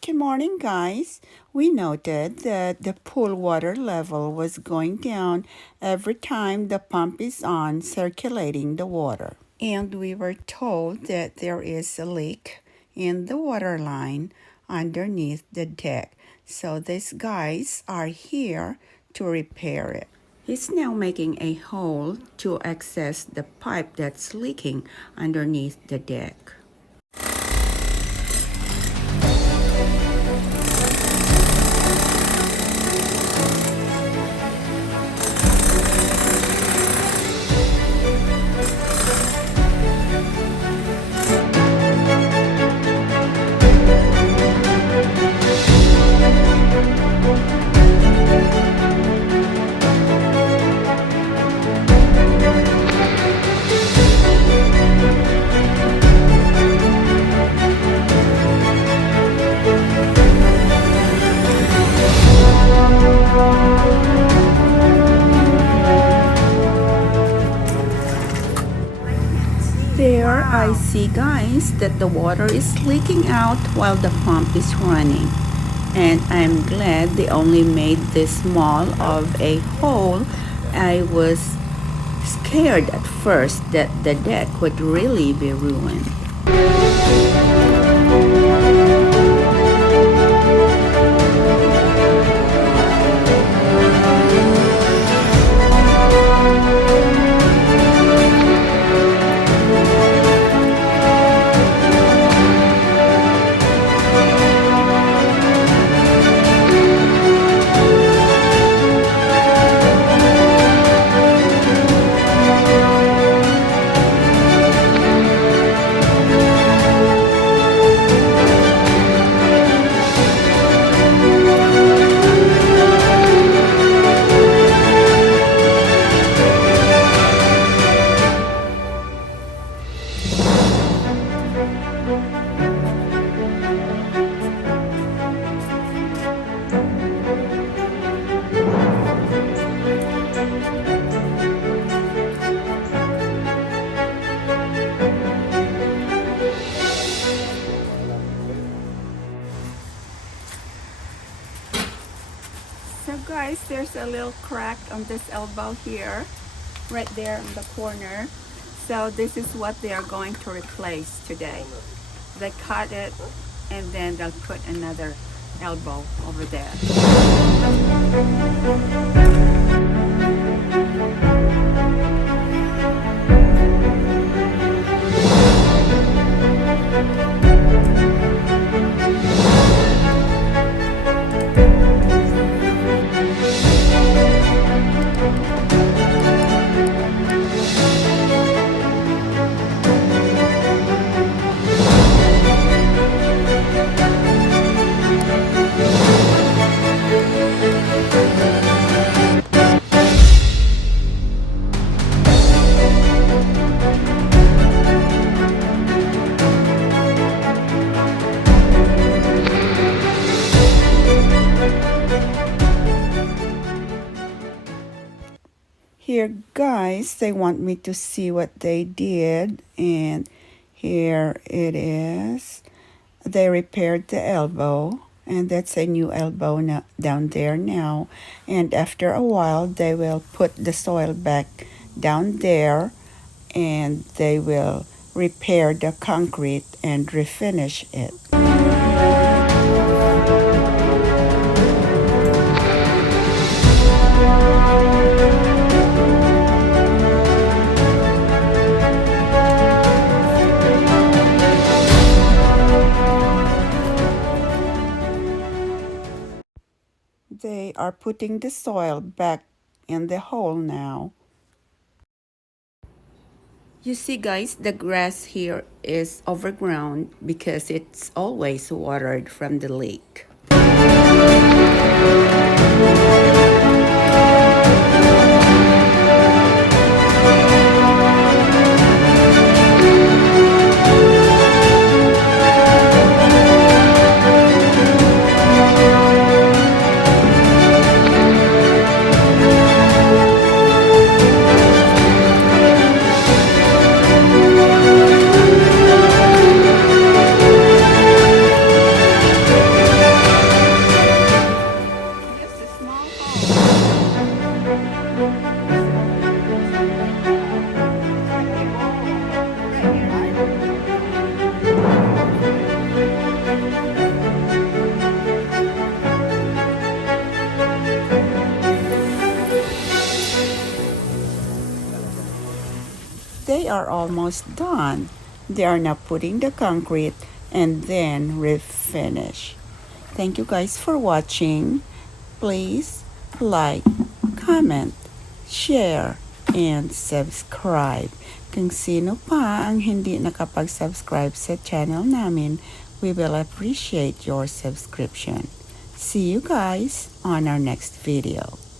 Good morning, guys. We noted that the pool water level was going down every time the pump is on circulating the water. And we were told that there is a leak in the water line underneath the deck. So these guys are here to repair it. He's now making a hole to access the pipe that's leaking underneath the deck. There I see, guys, that the water is leaking out while the pump is running. And I'm glad they only made this small of a hole. I was scared at first that the deck would really be ruined. So guys, there's a little crack on this elbow here, right there in the corner. So this is what they are going to replace today. They cut it and then they'll put another elbow over there. Here, guys, they want me to see what they did, and here it is. They repaired the elbow, and that's a new elbow down there now. And after a while, they will put the soil back down there, and they will repair the concrete and refinish it. They are putting the soil back in the hole now. You see, guys, the grass here is overgrown because it's always watered from the lake. they are almost done. They are now putting the concrete and then refinish. Thank you guys for watching. Please like, comment, share, and subscribe. Kung sino pa ang hindi nakapag-subscribe sa channel namin, we will appreciate your subscription. See you guys on our next video.